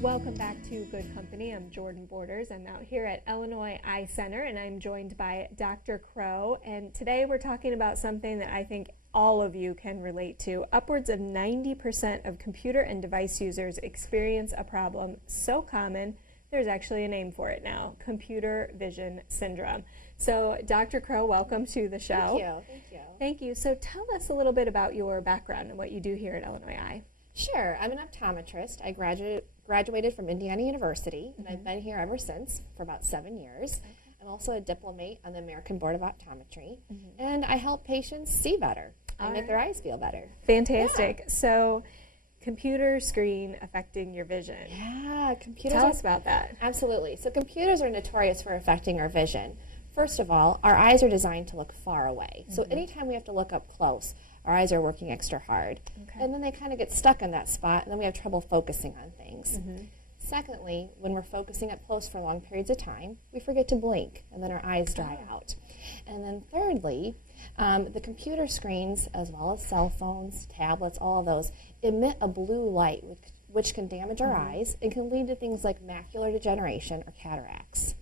Welcome back to Good Company. I'm Jordan Borders. I'm out here at Illinois Eye Center, and I'm joined by Dr. Crowe. And today we're talking about something that I think all of you can relate to. Upwards of 90% of computer and device users experience a problem so common, there's actually a name for it now, computer vision syndrome. So, Dr. Crowe, welcome to the show. Thank you. Thank you. Thank you. So tell us a little bit about your background and what you do here at Illinois Eye. Sure. I'm an optometrist. I graduated from Indiana University, and I've been here ever since for about 7 years. Okay. I'm also a diplomate on the American Board of Optometry, and I help patients see better and make their eyes feel better. Fantastic. Yeah. So, computer screen affecting your vision. Yeah, computers. Tell us about that. Absolutely. So computers are notorious for affecting our vision. First of all, our eyes are designed to look far away. So anytime we have to look up close, our eyes are working extra hard. Okay. And then they kind of get stuck in that spot, and then we have trouble focusing on things. Secondly, when we're focusing up close for long periods of time, we forget to blink, and then our eyes dry out. And then thirdly, the computer screens, as well as cell phones, tablets, all of those, emit a blue light, which can damage our eyes and can lead to things like macular degeneration or cataracts.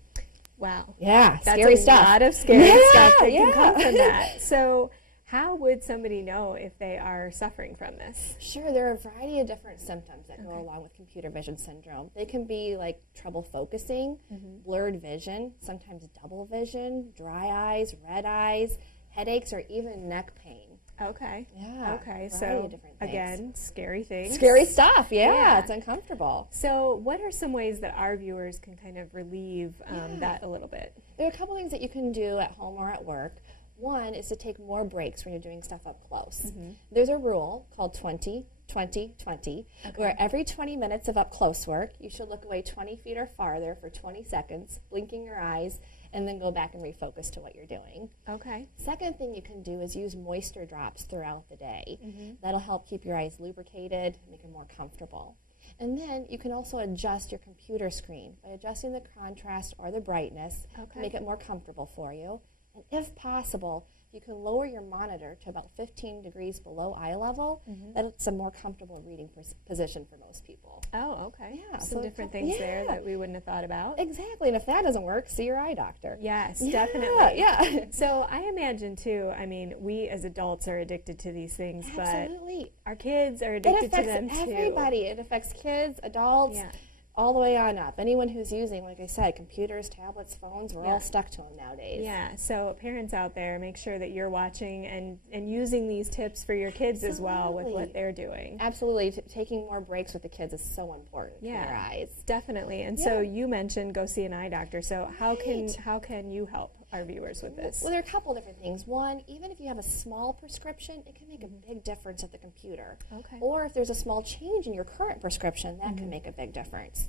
Wow. Yeah, That's scary a stuff. lot of scary stuff that can come from that. So how would somebody know if they are suffering from this? Sure, there are a variety of different symptoms that go along with computer vision syndrome. They can be like trouble focusing, blurred vision, sometimes double vision, dry eyes, red eyes, headaches, or even neck pain. Okay. Yeah. Okay. So again, scary things. Scary stuff. Yeah, it's uncomfortable. So what are some ways that our viewers can kind of relieve that a little bit? There are a couple things that you can do at home or at work. One is to take more breaks when you're doing stuff up close. There's a rule called 20-20-20, where every 20 minutes of up close work, you should look away 20 feet or farther for 20 seconds, blinking your eyes, and then go back and refocus to what you're doing. Okay. Second thing you can do is use moisture drops throughout the day. That'll help keep your eyes lubricated, make them more comfortable. And then you can also adjust your computer screen by adjusting the contrast or the brightness to make it more comfortable for you. And if possible, you can lower your monitor to about 15 degrees below eye level. That's a more comfortable reading position for most people. Oh, okay. Yeah, Some different things there that we wouldn't have thought about. Exactly, and if that doesn't work, see your eye doctor. Yes, definitely. Yeah. So I imagine, too, I mean, we as adults are addicted to these things, Absolutely. But our kids are addicted to them, too. It affects everybody. It affects kids, adults, all the way on up. Anyone who's using, like I said, computers, tablets, phones, we're all stuck to them nowadays. Yeah, so parents out there, make sure that you're watching and using these tips for your kids as well with what they're doing. Absolutely. Taking more breaks with the kids is so important for their eyes. Definitely. And so you mentioned go see an eye doctor. So how can you help our viewers with this? Well, there are a couple different things. One, even if you have a small prescription, it can make a big difference at the computer. Okay. Or if there's a small change in your current prescription, that can make a big difference.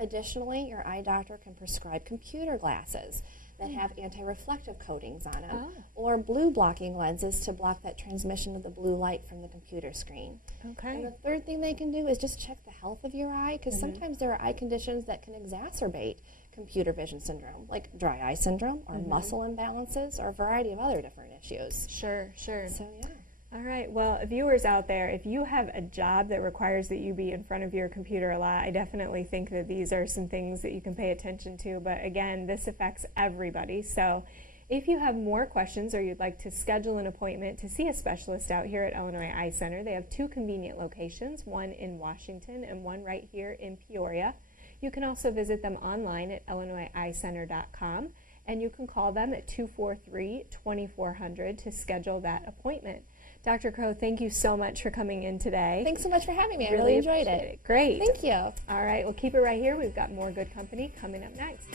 Additionally, your eye doctor can prescribe computer glasses that have anti-reflective coatings on them, or blue blocking lenses to block that transmission of the blue light from the computer screen. Okay. And the third thing they can do is just check the health of your eye, because sometimes there are eye conditions that can exacerbate computer vision syndrome, like dry eye syndrome or muscle imbalances or a variety of other different issues. Sure. So, yeah. All right. Well, viewers out there, if you have a job that requires that you be in front of your computer a lot, I definitely think that these are some things that you can pay attention to. But again, this affects everybody. So if you have more questions or you'd like to schedule an appointment to see a specialist out here at Illinois Eye Center, they have two convenient locations, one in Washington and one right here in Peoria. You can also visit them online at illinoiseyecenter.com, and you can call them at 243-2400 to schedule that appointment. Dr. Crowe, thank you so much for coming in today. Thanks so much for having me. I really enjoyed it. Great. Thank you. All right, well, keep it right here. We've got more Good Company coming up next.